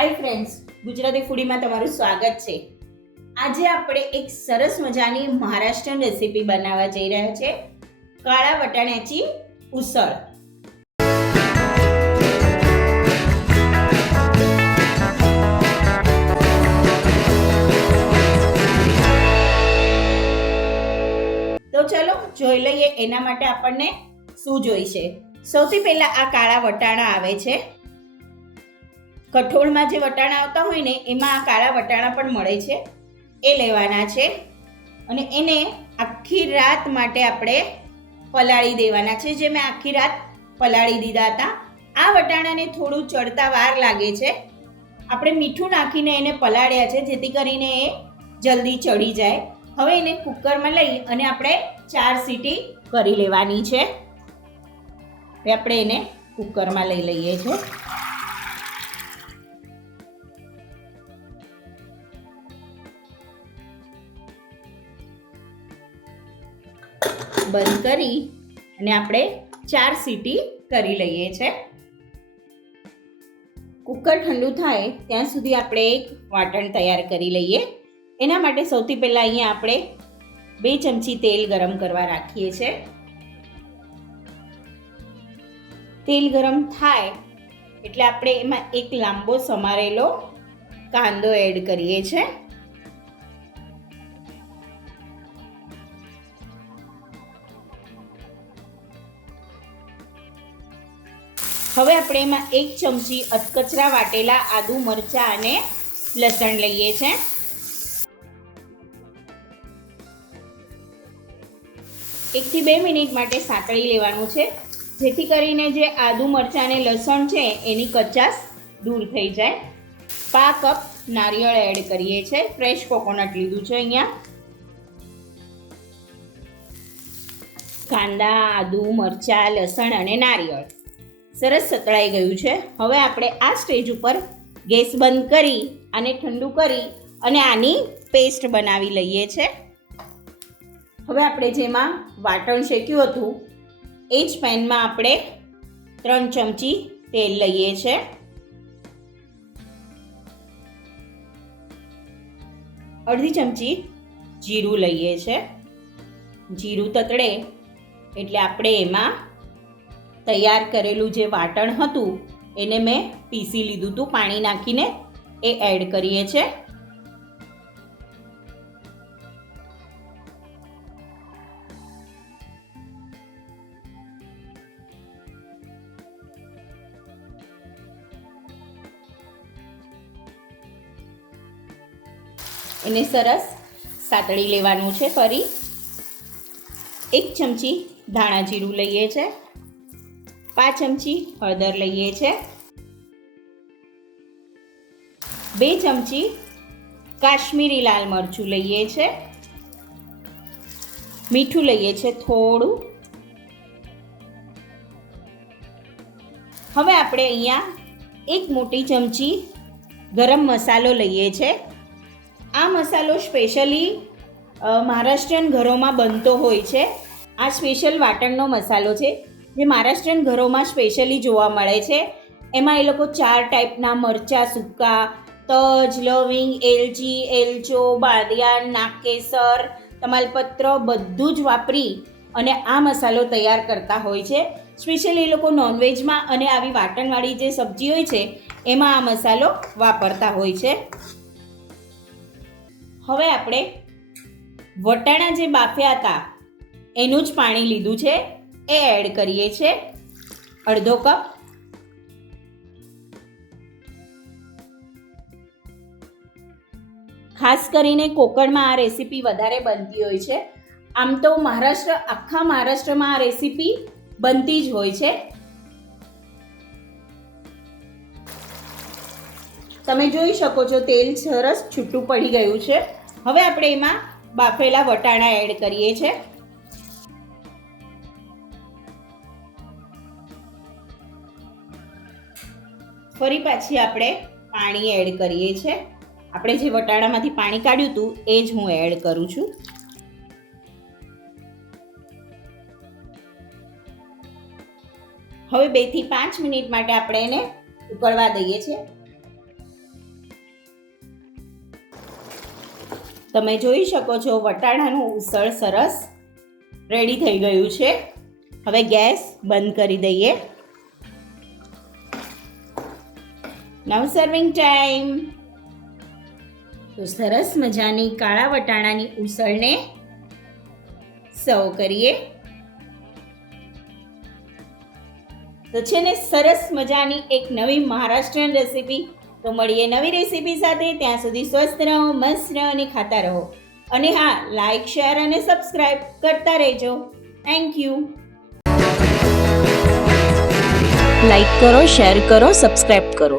Hi friends Gujarati ફૂડીમાં તમારું સ્વાગત છે. આજે આપણે એક સરસ મજાની મહારાષ્ટ્રન રેસીપી બનાવવા જઈ રહ્યા છે. કાળા વટાણાची ઉસળ. તો ચલો જોઈ લઈએ એના માટે આપણને શું જોઈશે. સૌથી પહેલા આ કાળા વટાણા આવે છે. કઠોળમાં જે વટાણા આવતા હોય ને, એમાં આ કાળા વટાણા પણ મળે છે. એ લેવાના છે. અને એને આખી રાત માટે આપણે પલાળી દેવાના છે. જે મેં આખી રાત પલાળી દીધા હતા. આ વટાણાને થોડું ચડતા વાર લાગે છે. આપણે મીઠું નાખીને એને પલાળ્યા છે, જેથી કરીને એ જલ્દી ચડી જાય. હવે એને કુકરમાં લઈ અને આપણે ચાર સીટી કરી લેવાની છે. આપણે એને કુકરમાં લઈ લઈએ છીએ. બંધ કરી અને આપણે ચાર સીટી કરી લઈએ છે. કુકર ઠંડુ થાય ત્યાં સુધી આપણે એક વાટણ તૈયાર કરી લઈએ. એના માટે સૌથી પહેલાં અહીંયા આપણે બે ચમચી તેલ ગરમ કરવા રાખીએ છીએ તેલ ગરમ થાય એટલે આપણે એમાં એક લાંબો સમારેલો કાંદો એડ કરીએ છીએ હવે આપણે એમાં એક ચમચી અધકચરા વાટેલા આદુ મરચાં અને લસણ લઈએ છે. એકથી બે મિનિટ માટે સાંકળી લેવાનું છે. જેથી કરીને જે આદુ મરચાં અને લસણ છે, એની કચાસ દૂર થઈ જાય. પા કપ નારિયેળ એડ કરીએ છીએ ફ્રેશ કોકોનટ લીધું છે અહીંયા. કાંદા, આદુ, મરચાં, લસણ અને નારિયેળ. સરસ સતળાઈ ગયું છે. હવે આપણે આ સ્ટેજ ઉપર ગેસ બંધ કરી અને ઠંડુ કરી અને આની પેસ્ટ બનાવી લઈએ છે. હવે આપણે જેમાં વાટણ શેક્યું હતું, એ જ પેનમાં આપણે ત્રણ ચમચી તેલ લઈએ છે. અડધી ચમચી જીરું લઈએ છે. જીરું તતડે, એટલે આપણે એમાં તૈયાર કરેલું જે વાટણ હતું, એને મેં પીસી લીધું હતું પાણી નાખીને એ એડ કરીએ છે. એને સરસ સાતળી લેવાનું છે ફરી. એક ચમચી ધાણા જીરું લઈએ છે. પાંચ ચમચી હળદર લઈએ છે. બે ચમચી કાશ્મીરી લાલ મરચું લઈએ છે. મીઠું લઈએ છે થોડું. હવે આપણે અહીંયા એક મોટી ચમચી ગરમ મસાલો લઈએ છે. આ મસાલો સ્પેશિયલી મહારાષ્ટ્રીયન ઘરોમાં બનતો હોય છે. આ સ્પેશિયલ વાટણનો મસાલો છે. જે મહારાષ્ટ્રીયન ઘરોમાં સ્પેશિયલી જોવા મળે છે. એમાં એ લોકો ચાર ટાઈપના મરચાં, સૂકા, તજ, લવિંગ એલચી એલચો બાદિયાન નાકેસર, તમાલપત્ર બધું જ વાપરી અને આ મસાલો તૈયાર કરતા હોય છે. સ્પેશિયલી એ લોકો નોનવેજમાં અને આવી વાટણવાળી જે સબ્જી હોય છે, એમાં આ મસાલો વાપરતા હોય છે. હવે આપણે વટાણા જે બાફ્યા હતા, એનું જ પાણી લીધું છે. એ એડ કરીએ છીએ અડધો કપ. ખાસ કરીને કોકણમાં આ રેસીપી વધારે બનતી હોય છે. આમ તો મહારાષ્ટ્ર, આખા મહારાષ્ટ્રમાં આ રેસીપી બનતી જ હોય છે. તમે જોઈ શકો છો તેલ સરસ છૂટું પડી ગયું છે. હવે આપણે એમાં બાફેલા વટાણા એડ કરીએ છીએ ફરી પાછી આપણે પાણી એડ કરીએ છીએ. આપણે જે વટાણામાંથી પાણી કાઢ્યું હતું, એ જ હું એડ કરું છું. હવે બેથી પાંચ મિનિટ માટે આપણે એને ઉકળવા દઈએ છીએ. તમે જોઈ શકો છો વટાણાનું ઉસળ સરસ રેડી થઈ ગયું છે. હવે ગેસ બંધ કરી દઈએ. નવ સર્વિંગ ટાઈમ તો સરસ મજાની કાળા વટાણાની ઉસળને સર્વ કરીએ. તો છે ને સરસ મજાની એક નવી મહારાષ્ટ્રીયન રેસીપી તો મળીએ નવી રેસીપી સાથે. ત્યાં સુધી સ્વસ્થ રહો મસ્ત રહો અને ખાતા રહો. અને હા લાઈક શેર અને સબસ્ક્રાઈબ કરતા રહેજો. થેન્ક યુ લાઈક કરો શેર કરો સબસ્ક્રાઈબ કરો.